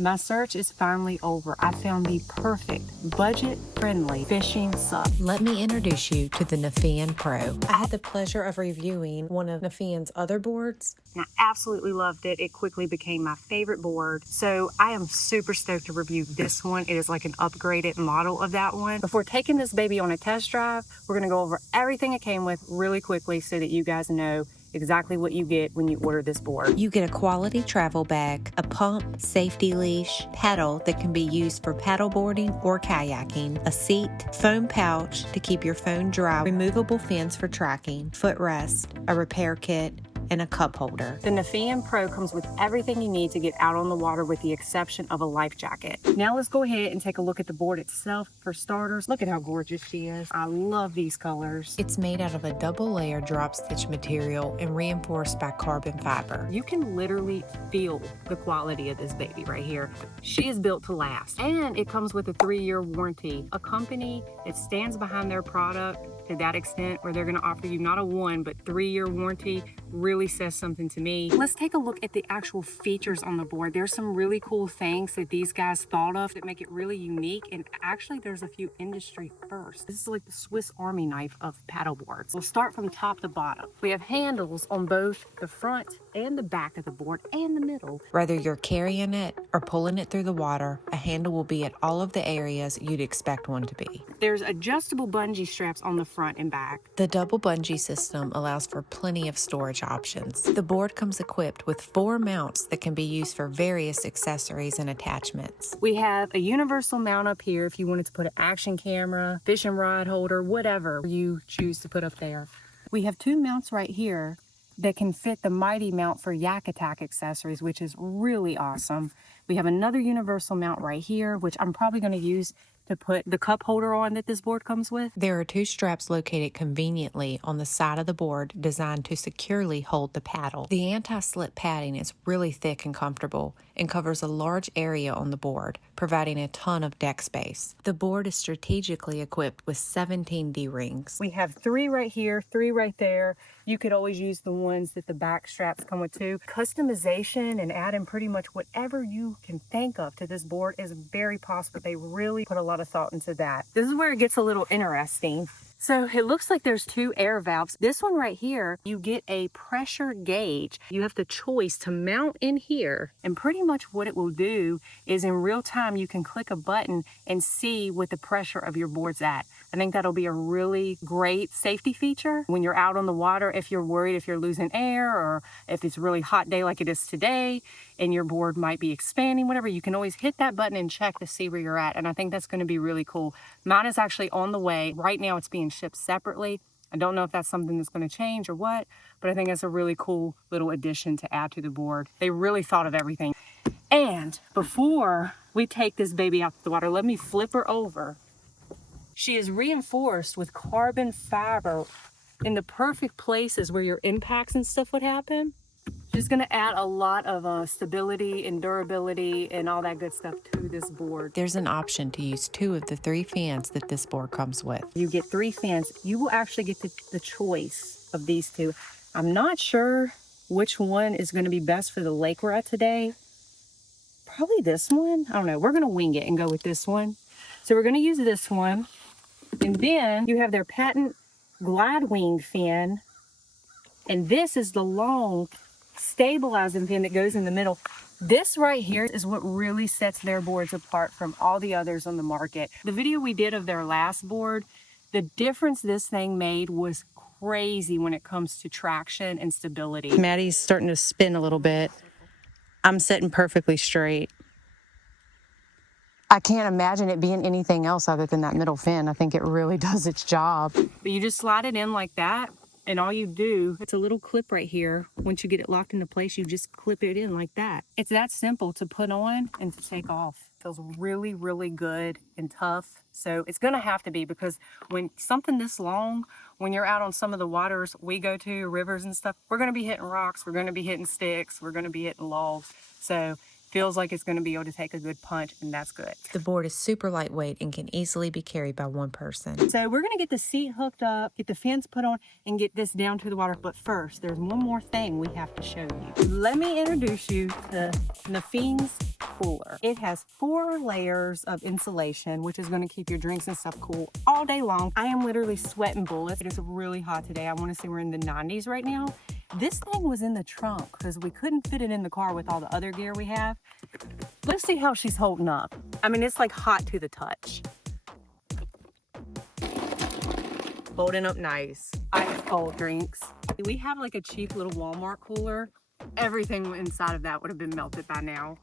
My search is finally over. I found the perfect, budget-friendly fishing SUP. Let me introduce you to the Niphean Pro. I had the pleasure of reviewing one of Niphean's other boards. And I absolutely loved it. It quickly became my favorite board. So I am super stoked to review this one. It is like an upgraded model of that one. Before taking this baby on a test drive, we're gonna go over everything it came with really quickly so that you guys know exactly what you get when you order this board. You get a quality travel bag, a pump, safety leash, paddle that can be used for paddleboarding or kayaking, a seat, foam pouch to keep your phone dry, removable fins for tracking, footrest, a repair kit, and a cup holder. The Niphean Pro comes with everything you need to get out on the water with the exception of a life jacket. Now let's go ahead and take a look at the board itself. For starters, look at how gorgeous she is. I love these colors. It's made out of a double layer drop stitch material and reinforced by carbon fiber. You can literally feel the quality of this baby right here. She is built to last, and it comes with a 3-year warranty. A company that stands behind their product to that extent where they're going to offer you not a 1 but 3-year warranty really says something to me. Let's take a look at the actual features on the board. There's some really cool things that these guys thought of that make it really unique, and actually there's a few industry firsts. This is like the Swiss Army knife of paddle boards. We'll start from top to bottom. We have handles on both the front and the back of the board and the middle. Whether you're carrying it or pulling it through the water, a handle will be at all of the areas you'd expect one to be. There's adjustable bungee straps on the front and back. The double bungee system allows for plenty of storage options. The board comes equipped with 4 mounts that can be used for various accessories and attachments. We have a universal mount up here if you wanted to put an action camera, fishing rod holder, whatever you choose to put up there. We have 2 mounts right here that can fit the Mighty mount for Yak Attack accessories, which is really awesome. We have another universal mount right here, which I'm probably going to use to put the cup holder on that this board comes with. There are 2 straps located conveniently on the side of the board designed to securely hold the paddle. The anti-slip padding is really thick and comfortable and covers a large area on the board, providing a ton of deck space. The board is strategically equipped with 17 D-rings. We have 3 right here, 3 right there. You could always use the ones that the back straps come with too. Customization and adding pretty much whatever you can think of to this board is very possible. They really put a lot of thought into that. This is where it gets a little interesting. So it looks like there's 2 air valves. This one right here, you get a pressure gauge. You have the choice to mount in here, and pretty much what it will do is in real time you can click a button and see what the pressure of your board's at. I think that'll be a really great safety feature when you're out on the water. If you're worried if you're losing air or if it's a really hot day like it is today and your board might be expanding, whatever, you can always hit that button and check to see where you're at. And I think that's going to be really cool. Mine is actually on the way. Right now it's being shipped separately. I don't know if that's something that's going to change or what, but I think it's a really cool little addition to add to the board. They really thought of everything. And before we take this baby out the water, let me flip her over. She is reinforced with carbon fiber in the perfect places where your impacts and stuff would happen. She's going to add a lot of stability and durability and all that good stuff to this board. There's an option to use 2 of the 3 fans that this board comes with. You get 3 fans. You will actually get the choice of these 2. I'm not sure which one is going to be best for the lake we're at today. Probably this one. I don't know. We're going to wing it and go with this one. So we're going to use this one. And then you have their patent glide wing fin. And this is the long stabilizing fin that goes in the middle. This right here is what really sets their boards apart from all the others on the market. The video we did of their last board, the difference this thing made was crazy when it comes to traction and stability. Maddie's starting to spin a little bit. I'm sitting perfectly straight. I can't imagine it being anything else other than that middle fin. I think it really does its job. But you just slide it in like that, and all you do, it's a little clip right here. Once you get it locked into place, you just clip it in like that. It's that simple to put on and to take off. Feels really, really good and tough. So it's gonna have to be, because when something this long, when you're out on some of the waters we go to, rivers and stuff, we're gonna be hitting rocks, we're gonna be hitting sticks, we're gonna be hitting logs. So feels like it's going to be able to take a good punch, and that's good. The board is super lightweight and can easily be carried by 1 person. So we're going to get the seat hooked up, get the fins put on, and get this down to the water. But first, there's one more thing we have to show you. Let me introduce you to Niphean's Cooler. It has 4 layers of insulation, which is going to keep your drinks and stuff cool all day long. I am literally sweating bullets. It is really hot today. I want to say we're in the 90s right now. This thing was in the trunk because we couldn't fit it in the car with all the other gear we have. Let's see how she's holding up. I mean, it's like hot to the touch. Holding up nice. I have cold drinks. We have like a cheap little Walmart cooler. Everything inside of that would have been melted by now.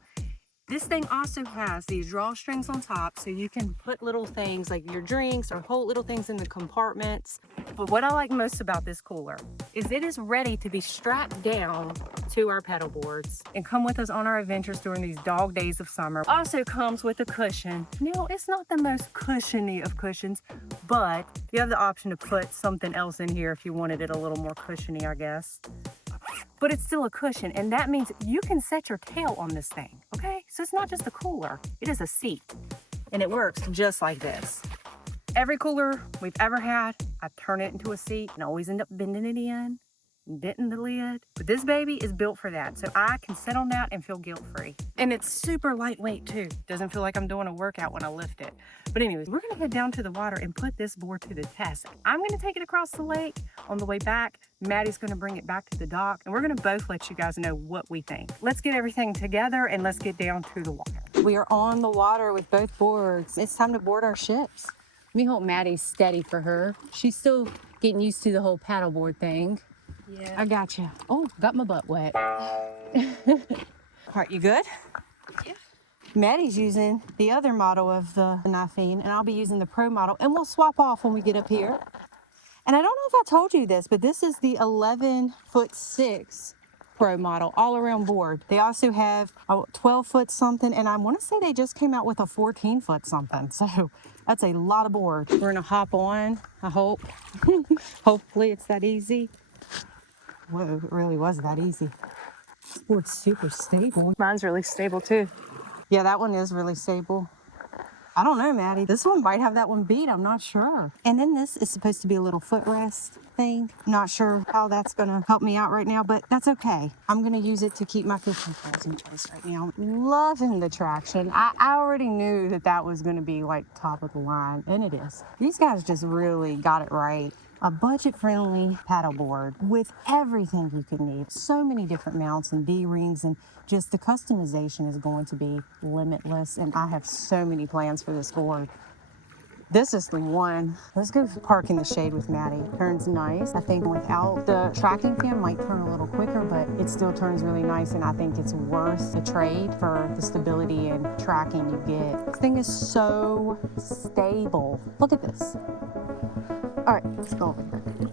This thing also has these drawstrings on top, so you can put little things like your drinks or hold little things in the compartments. But what I like most about this cooler is it is ready to be strapped down to our pedal boards and come with us on our adventures during these dog days of summer. Also comes with a cushion. Now, it's not the most cushiony of cushions, but you have the option to put something else in here if you wanted it a little more cushiony, I guess. But it's still a cushion, and that means you can set your tail on this thing, okay? So it's not just a cooler, it is a seat, and it works just like this. Every cooler we've ever had, I turn it into a seat and always end up bending it in, denting the lid. But this baby is built for that, so I can sit on that and feel guilt-free. And it's super lightweight too. Doesn't feel like I'm doing a workout when I lift it. But anyways, we're gonna head down to the water and put this board to the test. I'm gonna take it across the lake. On the way back, Maddie's gonna bring it back to the dock, and we're gonna both let you guys know what we think. Let's get everything together and let's get down to the water. We are on the water with both boards. It's time to board our ships. Let me hold Maddie steady for her. She's still getting used to the whole paddleboard thing. Yeah. I got you. Oh, got my butt wet. All right, you good? Yeah. Maddie's using the other model of the Niphean, and I'll be using the Pro model, and we'll swap off when we get up here. And I don't know if I told you this, but this is the 11'6" Pro model, all around board. They also have a 12-foot something, and I want to say they just came out with a 14-foot something. So that's a lot of board. We're gonna hop on, I hope. Hopefully it's that easy. Whoa, it really was that easy. This board's super stable. Mine's really stable too. Yeah, that one is really stable. I don't know, Maddie. This one might have that one beat. I'm not sure. And then this is supposed to be a little footrest thing. Not sure how that's going to help me out right now, but that's okay. I'm going to use it to keep my foot controls in place right now. Loving the traction. I already knew that that was going to be like top of the line, and it is. These guys just really got it right. A budget-friendly paddleboard with everything you could need. So many different mounts and D-rings, and just the customization is going to be limitless, and I have so many plans for this board. This is the one. Let's go park in the shade with Maddie. Turns nice. I think without the tracking fan might turn a little quicker, but it still turns really nice, and I think it's worth the trade for the stability and tracking you get. This thing is so stable. Look at this. All right, let's go over here.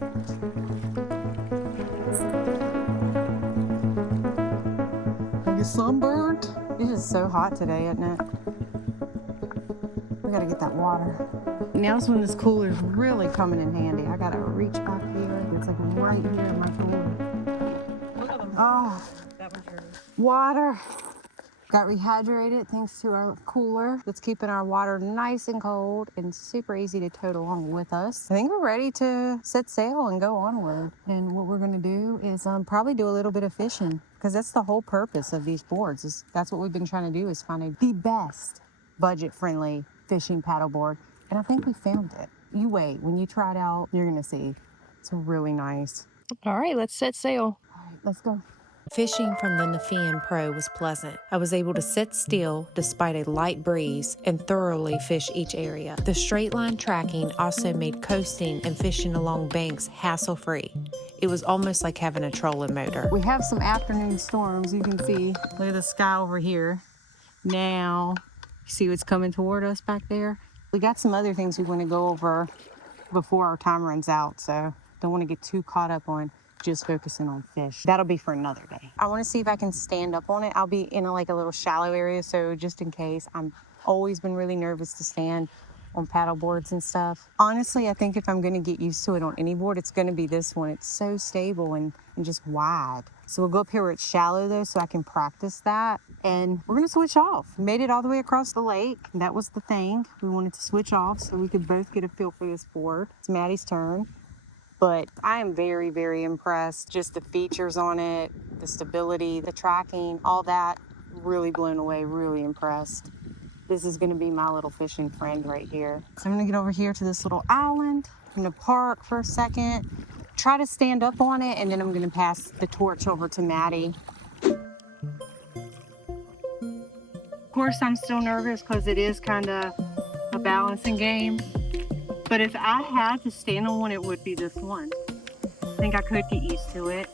Are you sunburned? It is so hot today, isn't it? We gotta get that water. Now's when this cooler is really coming in handy. I gotta reach back here. It's like right here in my cooler. Look at them. Oh, That one's yours. water. Got rehydrated thanks to our cooler that's keeping our water nice and cold and super easy to tote along with us. I think we're ready to set sail and go onward. And what we're gonna do is probably do a little bit of fishing, because that's the whole purpose of these boards. That's what we've been trying to do, is find the best budget-friendly fishing paddleboard. And I think we found it. You wait, when you try it out, you're gonna see. It's really nice. All right, let's set sail. All right, let's go. Fishing from the Niphean Pro was pleasant. I was able to sit still despite a light breeze and thoroughly fish each area. The straight line tracking also made coasting and fishing along banks hassle-free. It was almost like having a trolling motor. We have some afternoon storms, you can see. Look at the sky over here. Now, you see what's coming toward us back there? We got some other things we want to go over before our time runs out, so don't want to get too caught up on just focusing on fish. That'll be for another day. I want to see if I can stand up on it. I'll be in a little shallow area, so just in case. I'm always been really nervous to stand on paddle boards and stuff. Honestly, I think if I'm going to get used to it on any board, it's going to be this one. It's so stable and just wide. So we'll go up here where it's shallow though, so I can practice that. And we're going to switch off. Made it all the way across the lake. That was the thing. We wanted to switch off so we could both get a feel for this board. It's Maddie's turn. But I am very, very impressed. Just the features on it, the stability, the tracking, all that. really blown away, really impressed. This is gonna be my little fishing friend right here. So I'm gonna get over here to this little island. I'm gonna park for a second, try to stand up on it, and then I'm gonna pass the torch over to Maddie. Of course, I'm still nervous because it is kind of a balancing game. But if I had to stand on one, it would be this one. I think I could get used to it.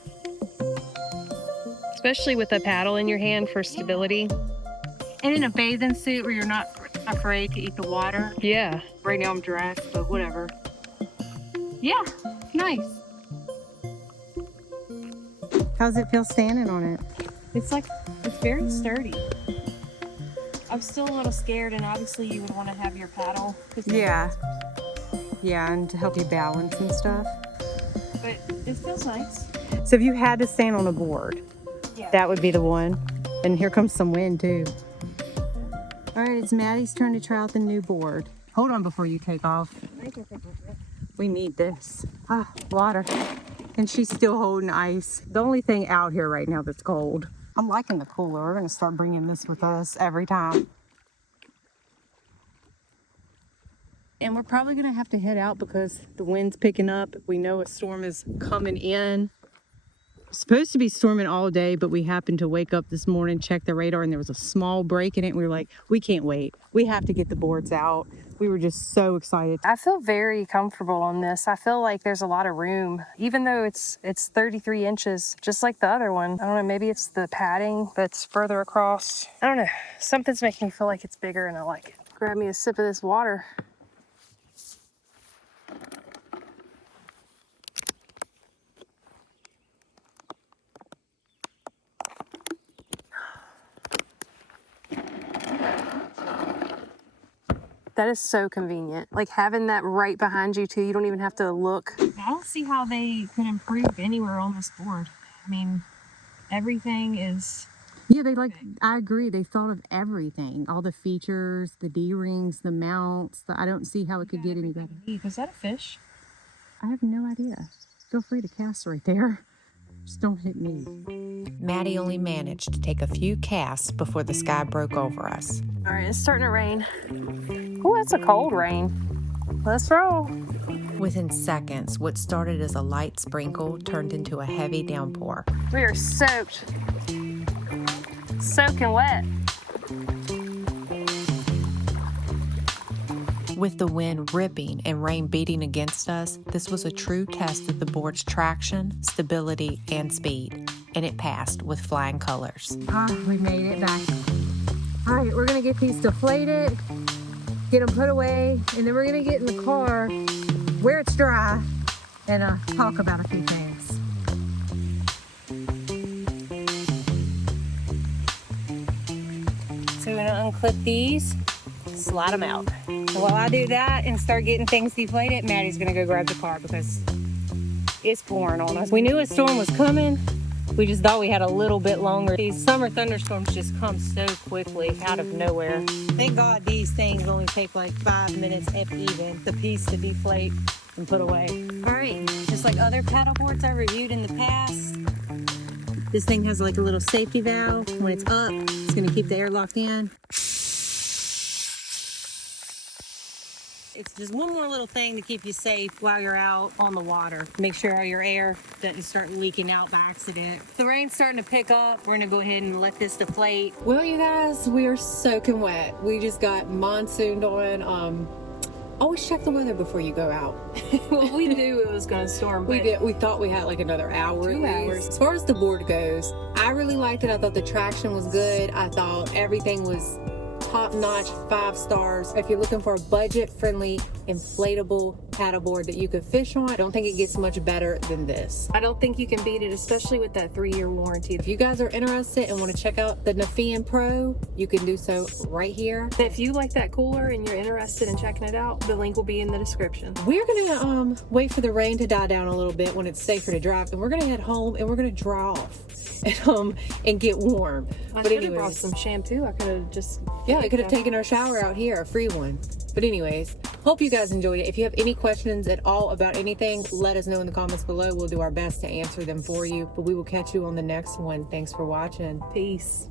Especially with a paddle in your hand for stability. And in a bathing suit where you're not afraid to eat the water. Yeah. Right now I'm dressed, but whatever. Yeah, nice. How's it feel standing on it? It's very sturdy. I'm still a little scared, and obviously you would want to have your paddle. Yeah. Yeah, and to help you balance and stuff. But it feels nice. So if you had to stand on a board, Yeah. that would be the one. And here comes some wind too. All right, it's Maddie's turn to try out the new board. Hold on before you take off. We need this. Ah, water. And she's still holding ice. The only thing out here right now that's cold. I'm liking the cooler. We're gonna start bringing this with us every time. And we're probably gonna have to head out because the wind's picking up. We know a storm is coming in. It's supposed to be storming all day, but we happened to wake up this morning, check the radar, and there was a small break in it. We were like, we can't wait. We have to get the boards out. We were just so excited. I feel very comfortable on this. I feel like there's a lot of room, even though it's 33 inches, just like the other one. I don't know, maybe it's the padding that's further across. I don't know. Something's making me feel like it's bigger, and I like it. Grab me a sip of this water. That is so convenient. Like having that right behind you too. You don't even have to look. I don't see how they could improve anywhere on this board. I mean, everything is... Yeah, I agree. They thought of everything. All the features, the D-rings, the mounts. I don't see how it could get any better. Is that a fish? I have no idea. Feel free to cast right there. Just don't hit me. Maddie only managed to take a few casts before the sky broke over us. All right, it's starting to rain. Oh, that's a cold rain. Let's roll. Within seconds, what started as a light sprinkle turned into a heavy downpour. We are soaked. Soaking wet. With the wind ripping and rain beating against us, this was a true test of the board's traction, stability, and speed. And it passed with flying colors. We made it back. All right, we're gonna get these deflated, get them put away, and then we're gonna get in the car where it's dry and talk about a few things. So we're gonna unclip these, slide them out. So while I do that and start getting things deflated, Maddie's gonna go grab the car because it's pouring on us. We knew a storm was coming. We just thought we had a little bit longer. These summer thunderstorms just come so quickly out of nowhere. Thank God these things only take like 5 minutes if even, the piece to deflate and put away. All right, just like other paddle boards I reviewed in the past, this thing has like a little safety valve. When it's up, it's gonna keep the air locked in. It's just one more little thing to keep you safe while you're out on the water. Make sure your air doesn't start leaking out by accident. The rain's starting to pick up. We're gonna go ahead and let this deflate. Well, you guys, we are soaking wet. We just got monsooned on. Always check the weather before you go out. Well, we knew it was going to storm. We did. We thought we had like another hour. 2 hours. As far as the board goes, I really liked it. I thought the traction was good. I thought everything was top-notch, 5 stars. If you're looking for a budget-friendly, inflatable paddleboard that you could fish on, I don't think it gets much better than this. I don't think you can beat it, especially with that 3-year warranty. If you guys are interested and want to check out the Niphean Pro, you can do so right here. If you like that cooler and you're interested in checking it out, the link will be in the description. We're gonna wait for the rain to die down a little bit when it's safer to drive, and we're gonna head home and we're gonna dry off and get warm. I But should have brought anyways, some shampoo. I could have just... yeah, I could have taken our shower out here, a free one. But anyways, hope you guys enjoyed it. If you have any questions at all about anything, let us know in the comments below. We'll do our best to answer them for you. But we will catch you on the next one. Thanks for watching. Peace.